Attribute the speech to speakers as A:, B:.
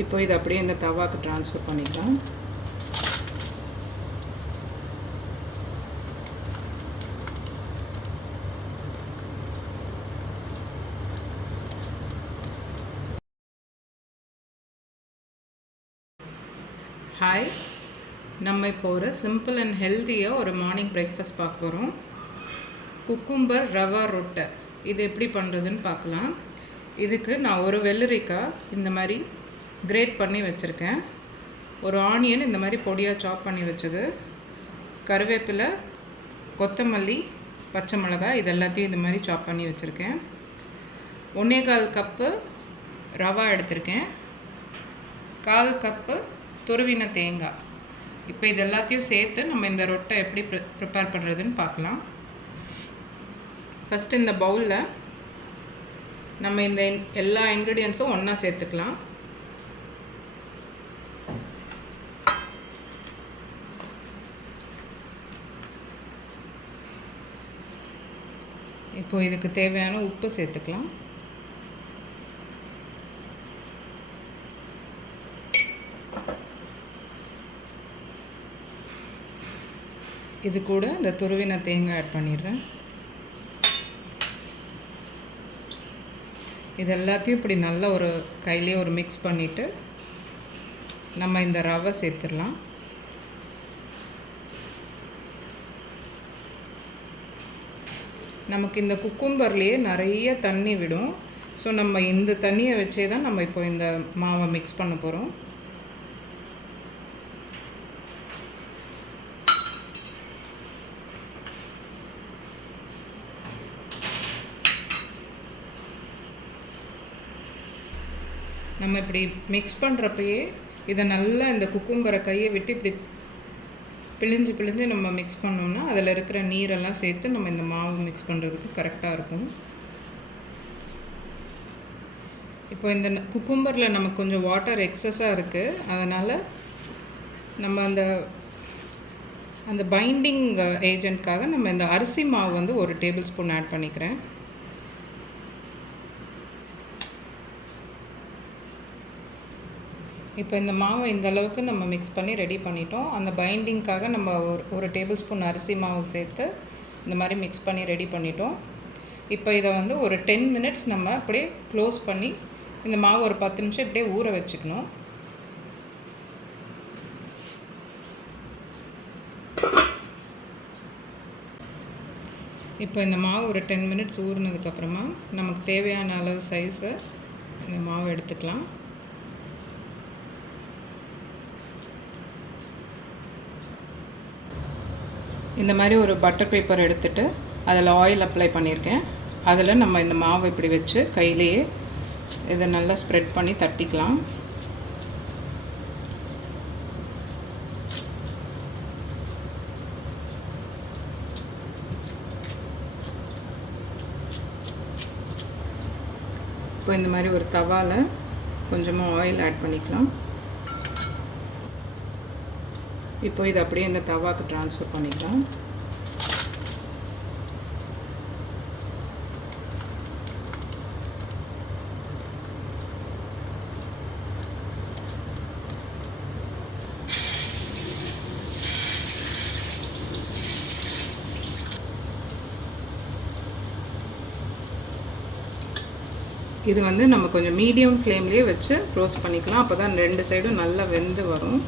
A: இப்போ இதை அப்படியே இந்த தவாக்கு ட்ரான்ஸ்ஃபர் பண்ணிக்கலாம். ஹாய் நம்ம இப்போ ஒரு சிம்பிள் அண்ட் ஹெல்த்தியாக ஒரு மார்னிங் பிரேக்ஃபாஸ்ட் பார்க்க போகிறோம் குக்கும்பர் ரவா ரொட்டை. இது எப்படி பண்ணுறதுன்னு பார்க்கலாம். இதுக்கு நான் ஒரு வெள்ளரிக்காய் இந்த மாதிரி கிரேட் பண்ணி வச்சுருக்கேன். ஒரு ஆனியன் இந்த மாதிரி பொடியாக சாப் பண்ணி வச்சது. கருவேப்பிலை கொத்தமல்லி பச்சை மிளகாய் இது எல்லாத்தையும் இந்த மாதிரி சாப் பண்ணி வச்சுருக்கேன். ஒன்றே கால் கப்பு ரவா எடுத்திருக்கேன். கால் கப்பு துருவின தேங்காய். இப்போ இது எல்லாத்தையும் சேர்த்து நம்ம இந்த ரொட்டை எப்படி ப்ரி ப்ரிப்பேர் பண்ணுறதுன்னு பார்க்கலாம். ஃபஸ்ட்டு இந்த பவுலில் நம்ம இந்த எல்லா இன்க்ரீடியன்ஸும் ஒன்றா சேர்த்துக்கலாம். இப்போது இதுக்கு தேவையான உப்பு சேர்த்துக்கலாம். இது கூட இந்த துருவின தேங்காய் ஆட் பண்ணிடுறேன். இது எல்லாத்தையும் இப்படி நல்ல ஒரு கையிலே ஒரு மிக்ஸ் பண்ணிவிட்டு நம்ம இந்த ரவை சேர்த்துடலாம். நமக்கு இந்த குக்கும்பர்லேயே நிறைய தண்ணி விடும். ஸோ நம்ம இந்த தண்ணியை வச்சே தான் நம்ம இப்போ இந்த மாவை மிக்ஸ் பண்ண போகிறோம் நம்ம இப்படி மிக்ஸ் பண்ணுறப்பயே இதை நல்லா இந்த குக்கும்பரை கையை விட்டு இப்படி பிழிஞ்சு பிழிஞ்சு நம்ம மிக்ஸ் பண்ணோம்னா அதில் இருக்கிற நீரெல்லாம் சேர்த்து நம்ம இந்த மாவு மிக்ஸ் பண்ணுறதுக்கு கரெக்டாக இருக்கும். இப்போ இந்த குக்கும்பரில் நமக்கு கொஞ்சம் வாட்டர் எக்ஸஸாக இருக்குது அதனால் நம்ம அந்த அந்த பைண்டிங் ஏஜென்ட்காக uh, நம்ம இந்த அரிசி மாவு வந்து ஒரு டேபிள் ஸ்பூன் ஆட் பண்ணிக்கிறேன். இப்போ இந்த மாவை இந்த அளவுக்கு நம்ம மிக்ஸ் பண்ணி ரெடி பண்ணிட்டோம். அந்த பைண்டிங்க்காக நம்ம ஒரு ஒரு டேபிள் ஸ்பூன் அரிசி மாவு சேர்த்து இந்த மாதிரி மிக்ஸ் பண்ணி ரெடி பண்ணிட்டோம். இப்போ இதை வந்து ஒரு டென் மினிட்ஸ் நம்ம அப்படியே க்ளோஸ் பண்ணி இந்த மாவு ஒரு பத்து நிமிஷம் இப்படியே ஊற வச்சுக்கணும். இப்போ இந்த மாவு ஒரு டென் மினிட்ஸ் ஊறினதுக்கப்புறமா நமக்கு தேவையான அளவு சைஸை இந்த மாவு எடுத்துக்கலாம். இந்த மாதிரி ஒரு பட்டர் பேப்பர் எடுத்துட்டு அதில் ஆயில் அப்ளை பண்ணியிருக்கேன். அதில் நம்ம இந்த மாவு இப்படி வச்சு கையிலேயே இதை நல்லா ஸ்ப்ரெட் பண்ணி தட்டிக்கலாம். இப்போ இந்த மாதிரி ஒரு தவாவில் கொஞ்சமாக ஆயில் ஆட் பண்ணிக்கலாம். இப்போ இதை அப்படியே இந்த தவாக்கு ட்ரான்ஸ்ஃபர் பண்ணிக்கலாம். இது வந்து நம்ம கொஞ்சம் மீடியம் ஃப்ளேம்லேயே வச்சு ரோஸ்ட் பண்ணிக்கலாம். அப்போ தான் ரெண்டு சைடும் நல்லா வெந்து வரும்.